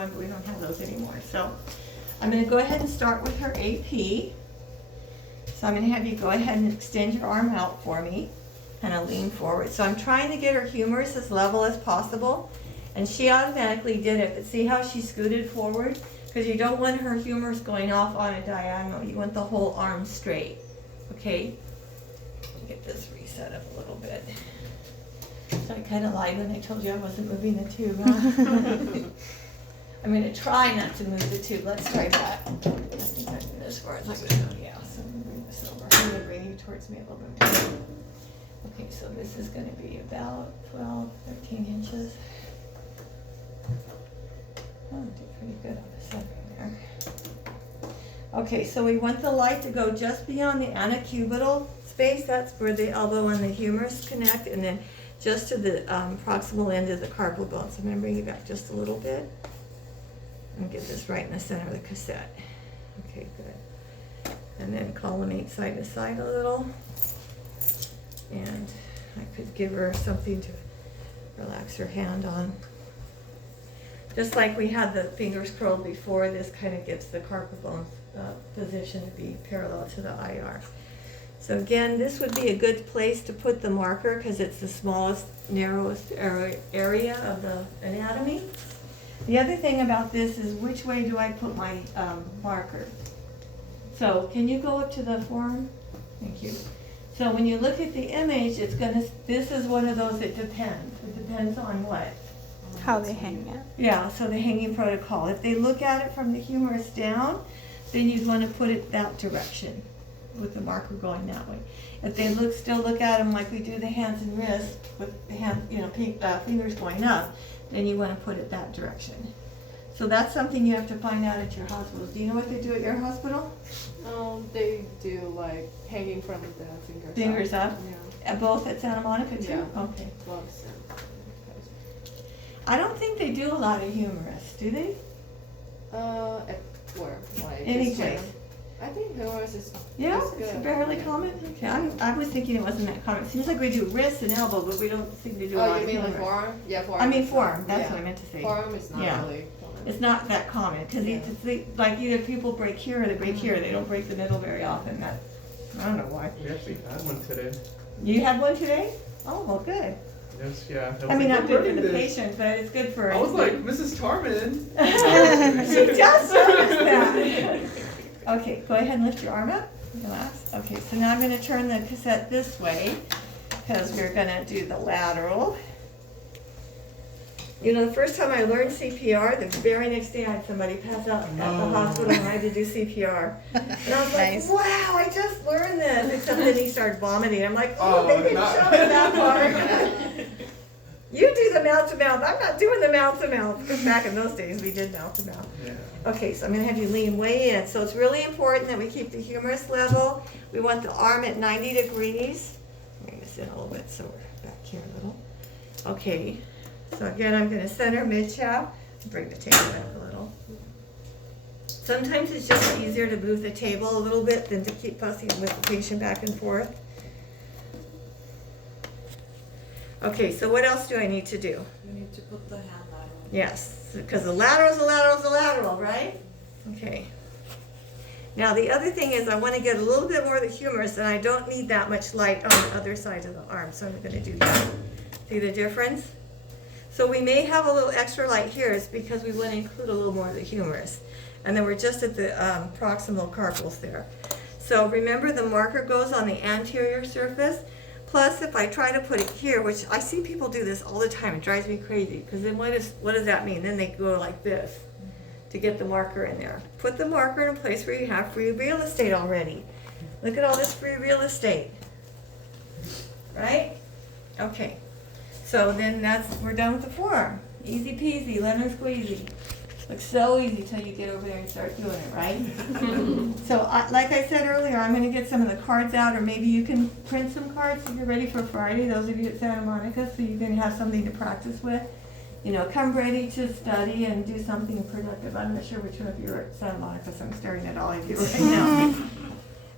one, but we don't have those anymore. So I'm going to go ahead and start with her AP. So I'm going to have you go ahead and extend your arm out for me, kind of lean forward. So I'm trying to get her humerus as level as possible, and she automatically did it. But see how she scooted forward? Because you don't want her humerus going off on a diagonal. You want the whole arm straight. Okay? Get this reset up a little bit. So I kind of lied when I told you I wasn't moving the tube, huh? I'm going to try not to move the tube. Let's try that. I think I'm going as far as I'm going to go. Yeah, so I'm going to bring this over. I'm going to bring you towards me a little bit more. Okay, so this is going to be about 12, 13 inches. Oh, I did pretty good on the center there. Okay, so we want the light to go just beyond the anacubital space. That's where the elbow and the humerus connect, and then just to the proximal end of the carpal bone. So I'm going to bring you back just a little bit and get this right in the center of the cassette. Okay, good. And then collimate side to side a little. And I could give her something to relax her hand on. Just like we had the fingers curled before, this kind of gets the carpal bone position to be parallel to the IR. So again, this would be a good place to put the marker because it's the smallest, narrowest area of the anatomy. The other thing about this is which way do I put my marker? So can you go up to the forearm? Thank you. So when you look at the image, it's gonna, this is one of those, it depends. It depends on what? How they hang it. Yeah, so the hanging protocol. If they look at it from the humerus down, then you'd want to put it that direction with the marker going that way. If they still look at them like we do the hands and wrists with the hand, fingers going up, then you want to put it that direction. So that's something you have to find out at your hospital. Do you know what they do at your hospital? They do like hanging from the fingers. Fingers up? Yeah. Both at Santa Monica too? Yeah. Okay. Gloves and I don't think they do a lot of humerus, do they? at where? Like Any just place. I think humerus is Yeah, is it's good. fairly Yeah. common. Okay, I was thinking it wasn't that common. It seems like we do wrist and elbow, but we don't seem to do a lot Oh, you of mean like humerus. forearm? Yeah, forearm. I mean is forearm, not- that's yeah. what I meant to say. Forearm is not Yeah. really common. It's not that common, because Yeah. like either people break here or they break here. They don't break the middle very often. I don't know why. We actually had one today. You had one today? Oh, well, good. Yes, yeah. I mean, not like, good for "We're the learning this." patient, but it's good for. I was like, Mrs. Tarman. She just noticed that. Okay, go ahead and lift your arm up. Relax. Okay, so now I'm going to turn the cassette this way because we're going to do the lateral. You know, the first time I learned CPR, the very next day I had somebody pass out at the hospital and I had to do CPR. And I was like, Nice. wow, I just learned this. Except then he started vomiting. I'm like, Oh, they didn't not- show me that part. You do the mouth to mouth. I'm not doing the mouth to mouth. Because back in those days we did mouth to mouth. Yeah. Okay, so I'm going to have you lean way in. So it's really important that we keep the humerus level. We want the arm at 90 degrees. Bring this in a little bit so we're back here a little. Okay, so again, I'm going to center mid-shaft. Bring the table in a little. Sometimes it's just easier to move the table a little bit than to keep fussing with the patient back and forth. Okay, so what else do I need to do? You need to put the hand lateral. Yes, because the lateral is the lateral is the lateral, right? Okay. Now the other thing is I want to get a little bit more of the humerus, and I don't need that much light on the other side of the arm, so I'm going to do that. See the difference? So we may have a little extra light here. It's because we want to include a little more of the humerus. And then we're just at the proximal carpals there. So remember the marker goes on the anterior surface. Plus, if I try to put it here, which I see people do this all the time, it drives me crazy, because then what does that mean? Then they go like this to get the marker in there. Put the marker in a place where you have free real estate already. Look at all this free real estate. Right? Okay. So then we're done with the forearm. Easy peasy, lemon squeezy. Looks so easy till you get over there and start doing it, right? So like I said earlier, I'm going to get some of the cards out, or maybe you can print some cards if you're ready for Friday, those of you at Santa Monica, so you can have something to practice with. You know, come ready to study and do something productive. I'm not sure which one of you are at Santa Monica, so I'm staring at all of you right now.